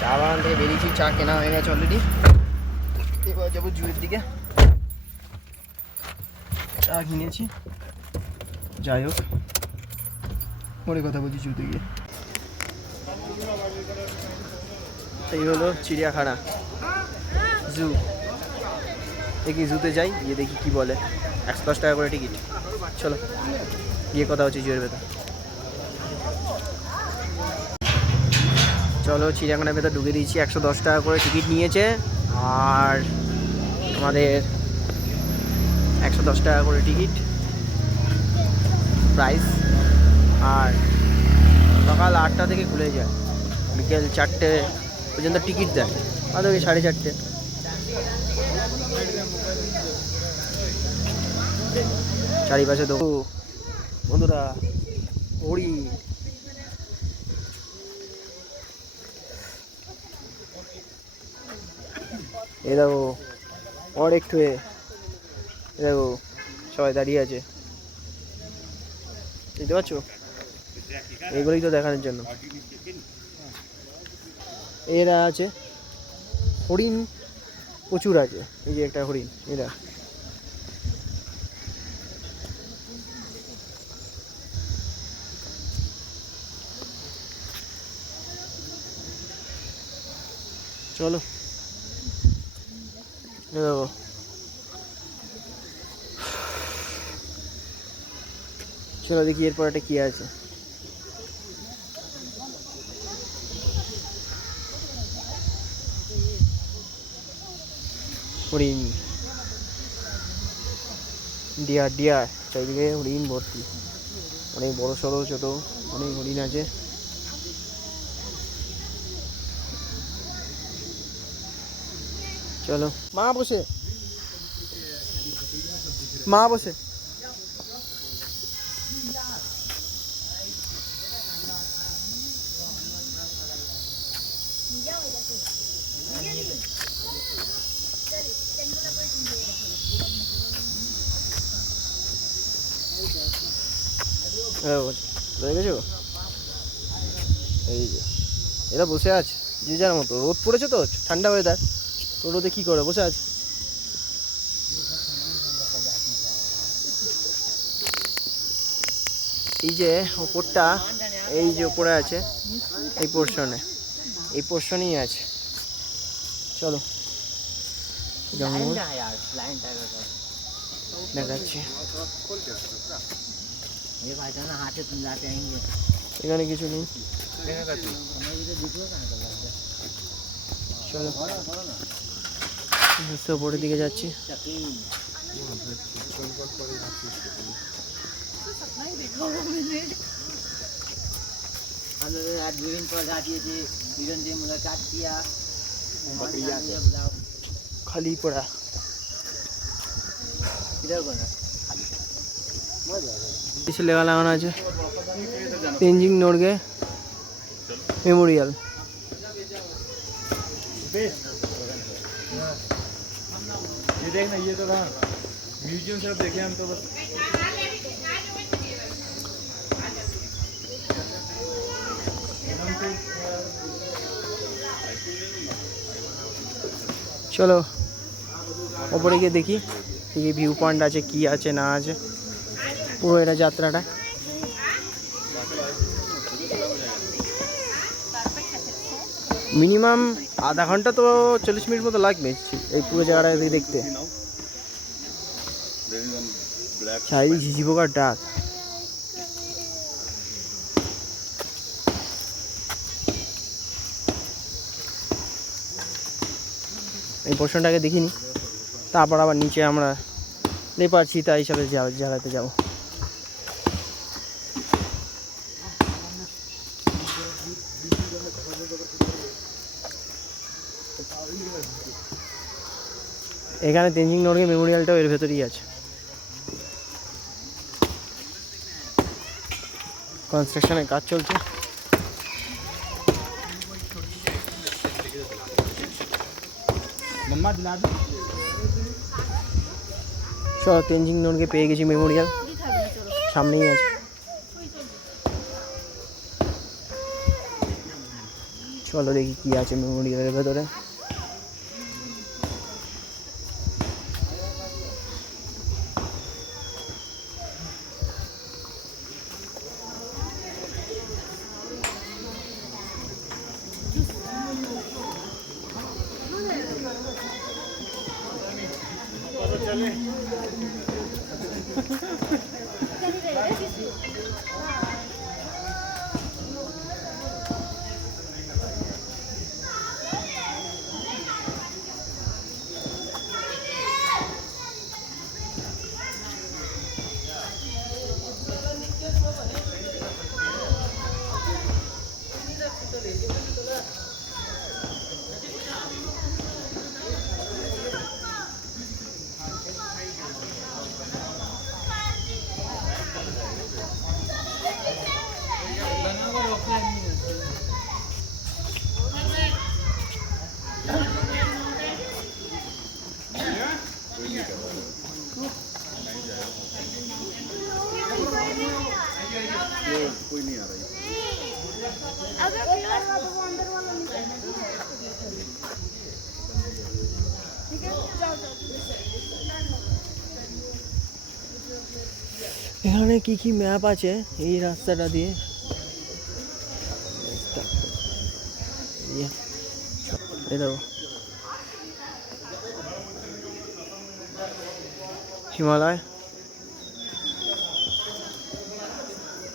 চা বাগান থেকে বেরিয়েছি, চা কেনা হয়ে গেছে অলরেডি। এবার যাবো জুয়ের দিকে, চা কিনেছি। যাই হোক, পরে কথা বলছি জুতে গিয়ে। এই হলো চিড়িয়াখানা, জু। দেখি জুতে যাই, গিয়ে দেখি কি বলে। 110 টাকা করে টিকিট। চলো গিয়ে কথা হচ্ছে জুয়ের ভেতর। চলো চিড়িয়াখানার ভেতর ঢুকে দিয়েছি। 110 টাকা করে টিকিট নিয়েছে, আর আমাদের 110 টাকা করে টিকিট প্রাইস। আর সকাল 8টা থেকে খুলে যায়, বিকেল 4টে পর্যন্ত টিকিট দেয়, আর ওই 4:30। চারিপাশে তো বন্ধুরা হরিণ। এ দেখো অনেক টুয়ে, দেখো সবাই দাঁড়িয়ে আছে, বুঝতে পারছো? এগুলোই তো দেখানোর জন্য এরা আছে। হরিণ প্রচুর আছে, এই যে একটা হরিণ, এরা। চলো দেখো, চলো দেখি এরপর একটা কি আছে। হরিণ, ডিয়ার ডিয়ার, চারিদিকে হরিণ ভর্তি। অনেক বড় সড়ো ছোট অনেক হরিণ আছে। চলো, মা বসে, মা বসে। দেখেছো, এই যে এরা বসে আছে যে যার মতো। রোদ পড়েছে তো, ঠান্ডা ওয়েদার, তো রোদে কী করে বসে আছে। এই যে ওপরটা, এই যে ওপরে আছে, এই পোর্শনে, এই পোর্শনেই আছে। চলো জঙ্গল দেখাচ্ছি। এখানে কিছু নেই। চলো উপরের দিকে যাচ্ছি। खाली पड़ा इसलिए वाला होना चाहिए। तेंजिंग नोरगे मेमोरियल। ये देखना, ये तो था म्यूजियम सब देखे हम तो बस। चलो ऊपर गিয়ে দেখি এই ভিউ পয়েন্ট আছে কি আছে না আছে, পুরো এটা যাত্রাটা। মিনিমাম আধা ঘন্টা তো 40 মিনিট মতো লাগবে এই পুরো জায়গাটা দেখতে। চারিদিকে ঝিঝি পোকার ডাক। এই পোর্শনটাকে দেখিনি, তারপর আবার নিচে আমরা নেপাল চিতা হিসাবে জায়গাতে যাব। এখানে তেঞ্জিং নরগে মেমোরিয়ালটাও এর ভেতরেই আছে। কনস্ট্রাকশনের কাজ চলছে। চলো তেঞ্জিং নরগে পেয়ে গেছি মেমোরিয়াল, সামনেই আছে। চলো দেখি কি আছে মেমোরিয়ালের ভেতরে। कोई नहीं आ रही। अगर क्लोज हुआ तो वो अंदर वाला निकल ठीक है जाओ जाओ এখানে কি কি ম্যাপ আছে এই রাস্তাটা দিয়ে? এই দেখো হিমালয়,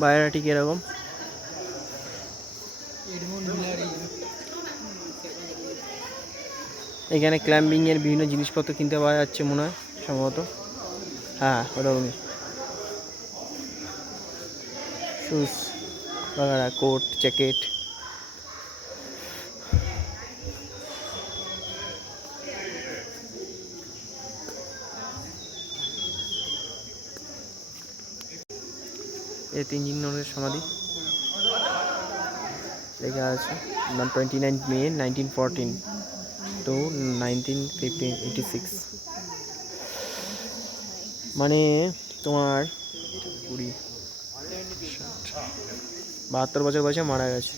বাইরেটা ঠিক এরকম। এখানে ক্লাম্বিং এর বিভিন্ন জিনিসপত্র কিনতে পাওয়া যাচ্ছে মনে হয় সম্ভবত। হ্যাঁ ওরকমই, শুজ বাগারা, কোট, জ্যাকেট। এই তেনজিং নরগের সমাধি লেখা আছে 29 মে 1914 to 1986, মানে তোমার 72 বছর বয়সে মারা গেছে।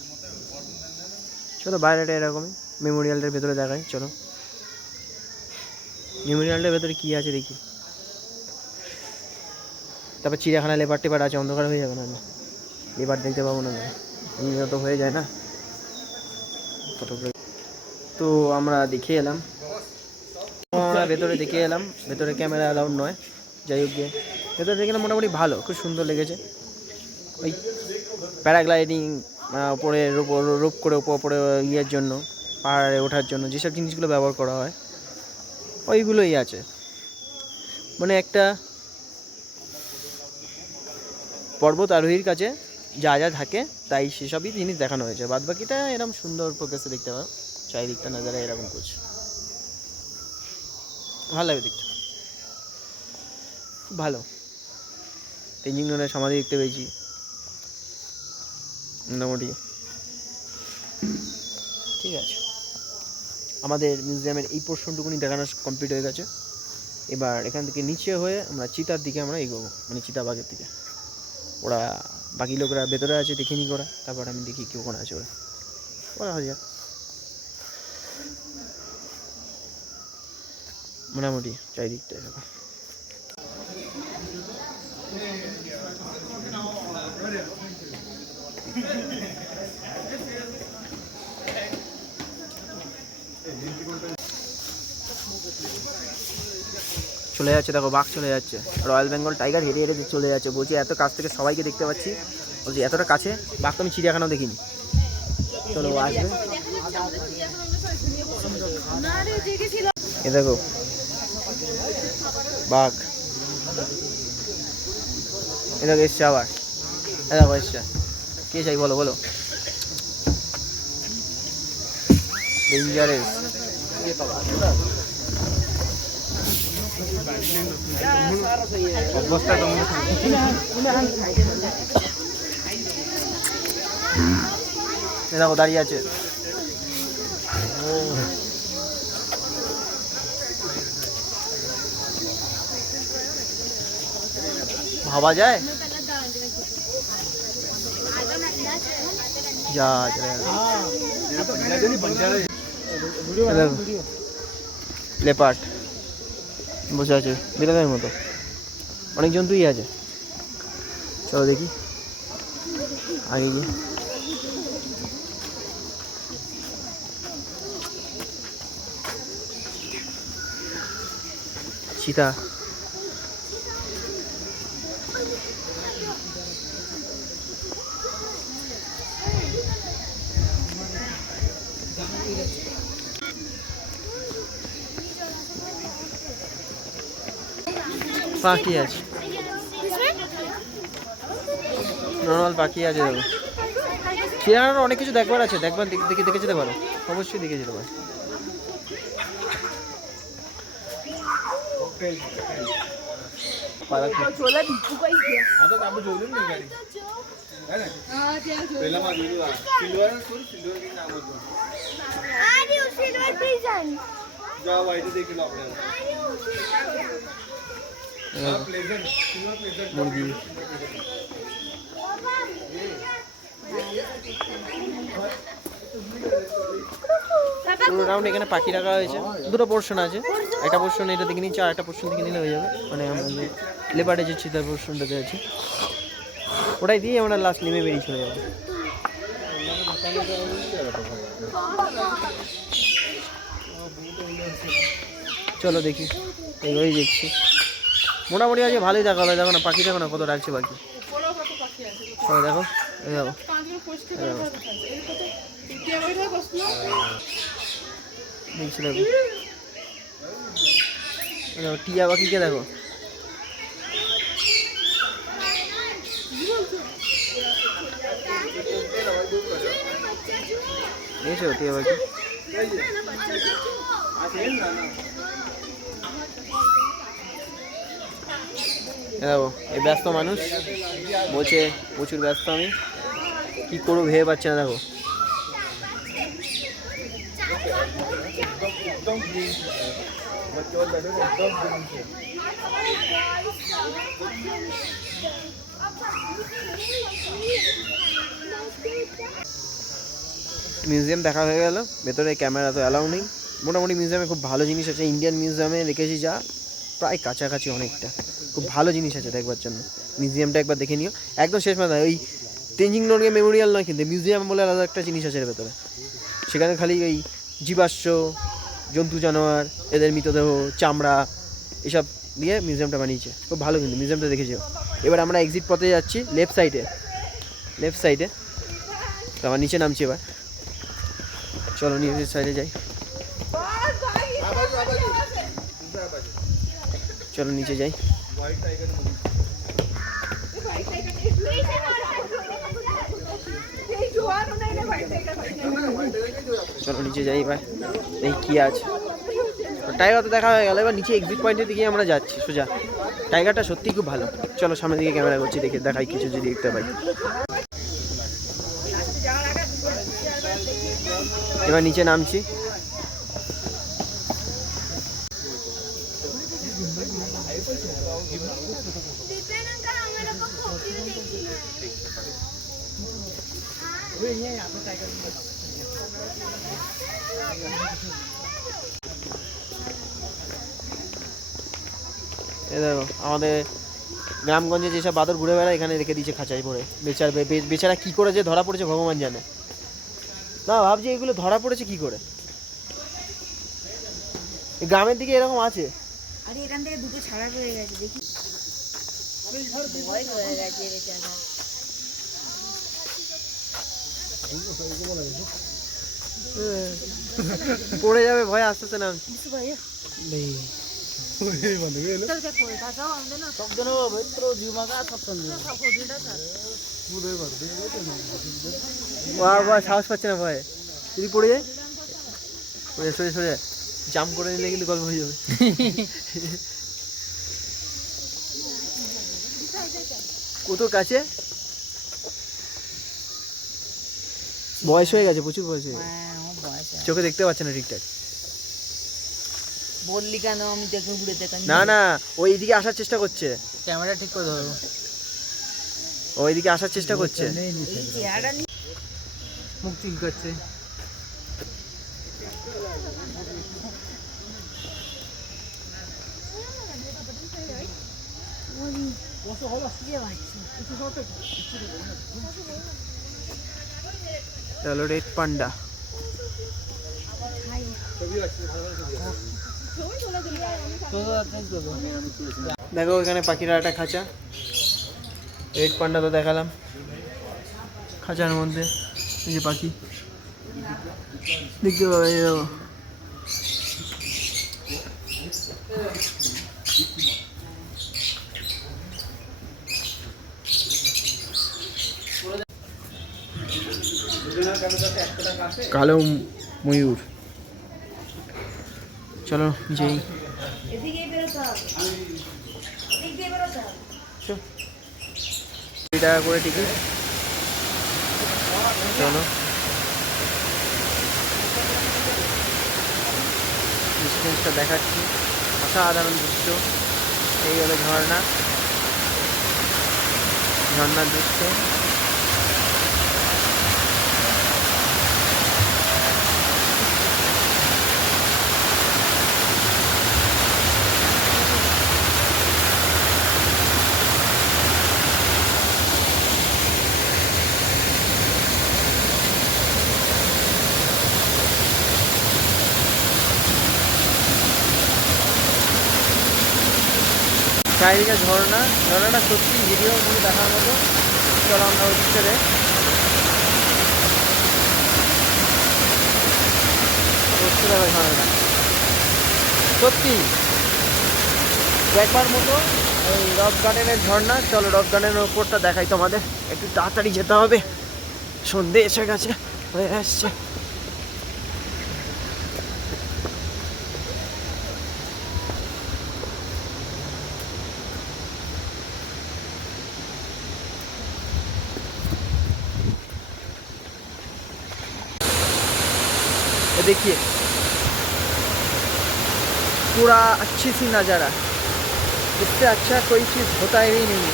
চলো বাইরেটা এরকমই, মেমোরিয়ালটার ভেতরে দেখাই চলো। মেমোরিয়ালটার ভেতরে কী আছে দেখি। তারপর চিড়িয়াখানা লেপার টেপার আছে, অন্ধকার হয়ে যাবে না, লেপার দেখতে পাবো না, এমনিও তো হয়ে যায় না ফটোগ্রাফি। তো আমরা দেখে এলাম, আমরা ভেতরে দেখে এলাম, ভেতরে ক্যামেরা অ্যালাউড নয়। যাই হোক গিয়ে ভেতরে দেখে মোটামুটি ভালো, খুব সুন্দর লেগেছে। ওই প্যারাগ্লাইডিং ওপরে রোপ করে ওপরে ইয়ের জন্য, পাহাড়ে ওঠার জন্য যেসব জিনিসগুলো ব্যবহার করা হয় ওইগুলোই আছে। মানে একটা পর্বত আরোহীর কাছে যা যা থাকে তাই সেসবই জিনিস দেখানো হয়েছে, বাদ বাকিটা এরকম সুন্দর প্রকাশে দেখতে পাবো। চারিদিকটা নজারা এরকম করছে, ভালো লাগবে দেখতে, খুব ভালো। তেনজিং নরগের সমাধি দেখতে পেয়েছি মোটামুটি ঠিক আছে। আমাদের মিউজিয়ামের এই পোর্শনটুকুনি দেখানো কমপ্লিট হয়ে গেছে। এবার এখান থেকে নিচে হয়ে আমরা চিতার দিকে আমরা এগোবো, মানে চিতাবাঘের দিকে। ওরা বাকি লোকরা ভেতরে আছে, দেখিনি ওরা, তারপর আমি দেখি কি ওখানে আছে ওরা ওরা হয়ে যাক। মোটামুটি চারিদিকটা এরকম। চলে যাচ্ছে দেখো, বাঘ চলে যাচ্ছে, রয়্যাল বেঙ্গল টাইগার হেঁটে হেঁটে চলে যাচ্ছে। বলছি এত কাছ থেকে সবাইকে দেখতে পাচ্ছি, বলছি এতটা কাছে বাঘ তো আমি চিড়িয়াখানাও দেখিনি। চলো ও আসবে, এ দেখো বাঘ, এ দেখো এসছে আবার, এ দেখো এসছে। কে চাই বলো বলো, ডেঞ্জারাস। অবস্থা কেমন? দেখো দাঁড়িয়ে আছে। ভাবা যায় যা লেপার্ড বসে আছে বিড়ালের মতো, অনেক জন্তুই আছে। চলো দেখি আগে গিয়ে। চিতা, পাখি আছে, নর্মাল পাখি আছে। দেখো চিড়িয়াখানার অনেক কিছু দেখবার আছে, দেখবার দেখে যেতে পারো, অবশ্যই দেখে যেতে পারো। आता आपण जोडून नाही गाडी है ना पहिला मग जोडू सिल्वर सिल्वर की नाम होतं आणि सिल्वर प्रिझन जेव्हा वाईट देखील आपल्याला प्लेझंट सिल्वर प्लेझंट मुर्गी পুরো রাউন্ড এখানে পাখি রাখা হয়েছে। দুটো পোর্শন আছে, একটা পোর্শন এটা দেখে নিচ্ছি, আর একটা পোর্শন দেখে নিলে হয়ে যাবে। মানে আমরা যে লেপার্ডে যে চিতার পোর্শনটাতে আছে ওটাই দিয়ে আমরা লাস্ট নেমে বেরিয়ে চলে যাবো। চলো দেখি, এইভাবেই দেখছি। মোটামুটি আছে, ভালোই দেখা হবে। দেখো না পাখি, দেখো না কত রাখছে পাখি। সবাই দেখো, এই দেখো দেখছি, দেখো টিয়া পাখিকে দেখো, এসো টিয়া পাখি। দেখো এই ব্যস্ত মানুষ বলছে প্রচুর ব্যস্ত, আমি কি করবো ভেবে পাচ্ছি না। দেখো মিউজিয়াম দেখা হয়ে গেল, ভেতরে ক্যামেরা তো অ্যালাউ নেই। মোটামুটি মিউজিয়ামে খুব ভালো জিনিস আছে, ইন্ডিয়ান মিউজিয়ামে দেখেছি যা প্রায় কাছাকাছি অনেকটা, খুব ভালো জিনিস আছে দেখবার জন্য। মিউজিয়ামটা একবার দেখে নিও, একদম শেষ মাথা। ওই তেনজিং নোরগে মেমোরিয়াল নয় কিন্তু, মিউজিয়াম বলে আলাদা একটা জিনিস আছে এর ভেতরে। সেখানে খালি ওই জীবাশ্ম, জন্তু জানোয়ার, এদের মৃতদেহ, চামড়া এসব দিয়ে মিউজিয়ামটা বানিয়েছে, খুব ভালো কিন্তু মিউজিয়ামটা দেখেছিও। এবার আমরা এক্সিট পথে যাচ্ছি, লেফট সাইডে। তো আমার নিচে নামছি এবার, চলো নিচের সাইডে যাই। চলো নিচে যাই। চলো নিচে যাই এবার, এই কি আছে। টাইগার তো দেখা হয়ে গেল, এবার নিচে এক্সিট পয়েন্টের দিকে আমরা যাচ্ছি সোজা। টাইগারটা সত্যিই খুব ভালো। চলো সামনের দিকে ক্যামেরা করছি, দেখে দেখাই কিছু যদি দেখতে পাই। এবার নিচে নামছি। এ দেখো আমাদের গ্রামগঞ্জে যেসব বাদর ঘুরে বেড়ায় এখানে রেখে দিয়েছে খাঁচায় ভরে। বেচারা কি করে যে ধরা পড়েছে ভগবান জানে। না ভাবছি এগুলো ধরা পড়েছে কি করে, গ্রামের দিকে এরকম আছে। আরে এখান থেকে দুটো ছাড়া হয়ে গেছে, দেখি ভয় হয়ে গেছে বেচারা। পড়ে যাবে ভয়, আস্তে আস্তে নাম। সাহস পাচ্ছে না ভয়ে, যদি পড়ে যায় সরে জাম্প করে নিলে কিন্তু গল্প হয়ে যাবে। কত কাছে, বয়স হয়ে গেছে, প্রচুর বয়স হয়ে গেছে, চোখে দেখতে পাচ্ছে না ঠিকঠাক। বললি কেন? আমি দেখে ঘুরে দেখান। না ওই দিকে আসার চেষ্টা করছে, ক্যামেরা ঠিক করে ধরো। ওই দিকে আসার চেষ্টা করছে। মুখ চিল করছে। চলো রেড পান্ডা। দেখো এখানে পাখিরা একটা খাঁচা, রেড পান্ডা তো দেখালাম, খাঁচার মধ্যে এই যে পাখি দেখতে পাবে। এই দেখো কালো ময়ূর। চলো যেই টাকা করে টিকিট। চলো ডিস্টেন্সটা দেখাচ্ছি, অসাধারণ দৃশ্য। এই হলো ঝর্ণা, ঝর্ণার দৃশ্য। চারিদিকে ঝর্ণা, ঝর্ণাটা সত্যি ভিডিও মধ্যে দেখার মতো। চলো আমরা ওই দিকটা দেখো ঝর্ণাটা সত্যি দেখবার মতো। এই রক গার্ডেনের ঝর্ণা। চলো রক গার্ডেনের ওপরটা দেখাই তোমাদের, একটু তাড়াতাড়ি যেতে হবে, সন্ধে এসে গেছে, হয়ে আসছে। देखिए पूरा अच्छी सी नज़ारा, इससे अच्छा कोई चीज़ होता ही नहीं है।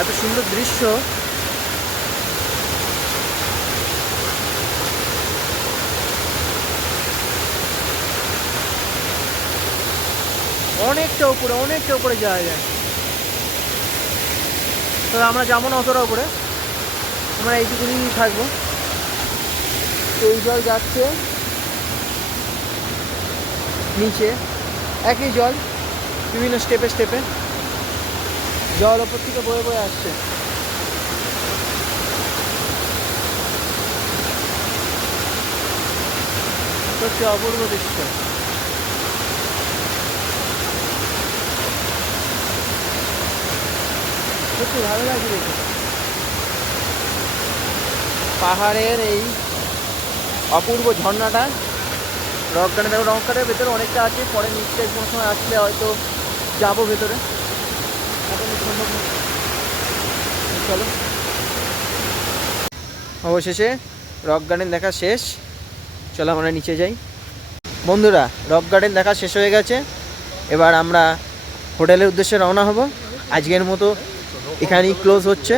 এত সুন্দর দৃশ্য। অনেকটা উপরে যাওয়া যায়। তো আমরা যাবো না অতটা উপরে, আমরা এইটুকুনি থাকবো। এই জল যাচ্ছে নিচে, একই জল বিভিন্ন স্টেপে স্টেপে জল ওপর থেকে বয়ে বয়ে আসছে। সত্যি অপূর্ব দৃশ্য। সত্যি ভালো লাগছে দেখে। পাহাড়ের এই অপূর্ব ঝর্ণাটা। রক গার্ডেন দেখো, রক গার্ডেনের ভেতরে অনেকটা আছে, পরে নিচে কোনো সময় আসলে হয়তো যাবো ভেতরে, সম্ভব না। চলো অবশেষে রক গার্ডেন দেখা শেষ। চলো আমরা নিচে যাই। বন্ধুরা রক গার্ডেন দেখা শেষ হয়ে গেছে, এবার আমরা হোটেলের উদ্দেশ্যে রওনা হব। আজকের মতো এখানেই ক্লোজ হচ্ছে।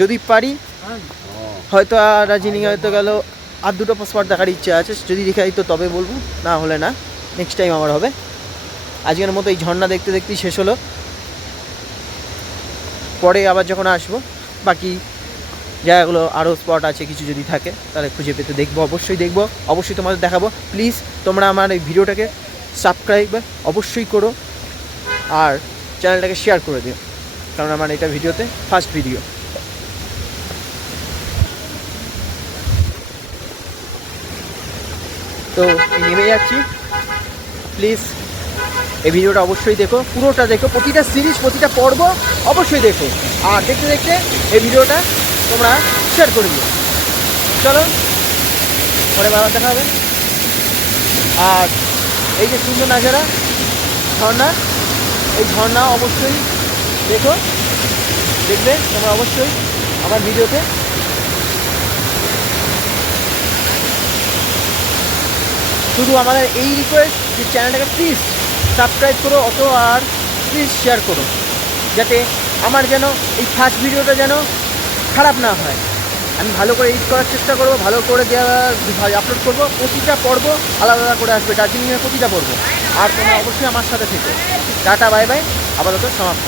যদি পারি হয়তো আর দার্জিলিং হয়তো গেল আর দুটো স্পট দেখার ইচ্ছে আছে, যদি দেখাই তো তবে বলবো, না হলে না, নেক্সট টাইম আমার হবে। আজকের মতো এই ঝর্ণা দেখতে দেখতেই শেষ হলো। পরে আবার যখন আসবো বাকি জায়গাগুলো আরও স্পট আছে কিছু যদি থাকে তাহলে খুঁজে পেতে দেখবো, অবশ্যই দেখবো, অবশ্যই তোমাদের দেখাবো। প্লিজ তোমরা আমার এই ভিডিওটাকে সাবস্ক্রাইব অবশ্যই করো আর চ্যানেলটাকে শেয়ার করে দিও, কারণ আমার এটা ভিডিওতে ফার্স্ট ভিডিও। তো নেমে যাচ্ছি, প্লিজ এই ভিডিওটা অবশ্যই দেখো, পুরোটা দেখো, প্রতিটা সিরিজ প্রতিটা পর্ব অবশ্যই দেখো, আর দেখতে দেখতে এই ভিডিওটা তোমরা শেয়ার করে দিও। চলো পরে আবার দেখা হবে। আর এই যে সুন্দর নাজারা ঝর্ণা, এই ঝর্ণা অবশ্যই দেখো, দেখবে তোমরা অবশ্যই আমার ভিডিওতে। শুধু আমাদের এই রিকোয়েস্ট যে চ্যানেলটাকে প্লিজ সাবস্ক্রাইব করো অত, আর প্লিজ শেয়ার করো, যাতে আমার যেন এই ফার্স্ট ভিডিওটা যেন খারাপ না হয়। আমি ভালো করে এডিট করার চেষ্টা করবো, ভালো করে দেওয়া আপলোড করবো। প্রতিটা পর্ব আলাদা আলাদা করে আসবে, দার্জিলিংয়ের প্রতিটা পর্ব। আর তোমরা অবশ্যই আমার সাথে থেকো। টাটা, বাই বাই, আপাতত সমাপ্ত।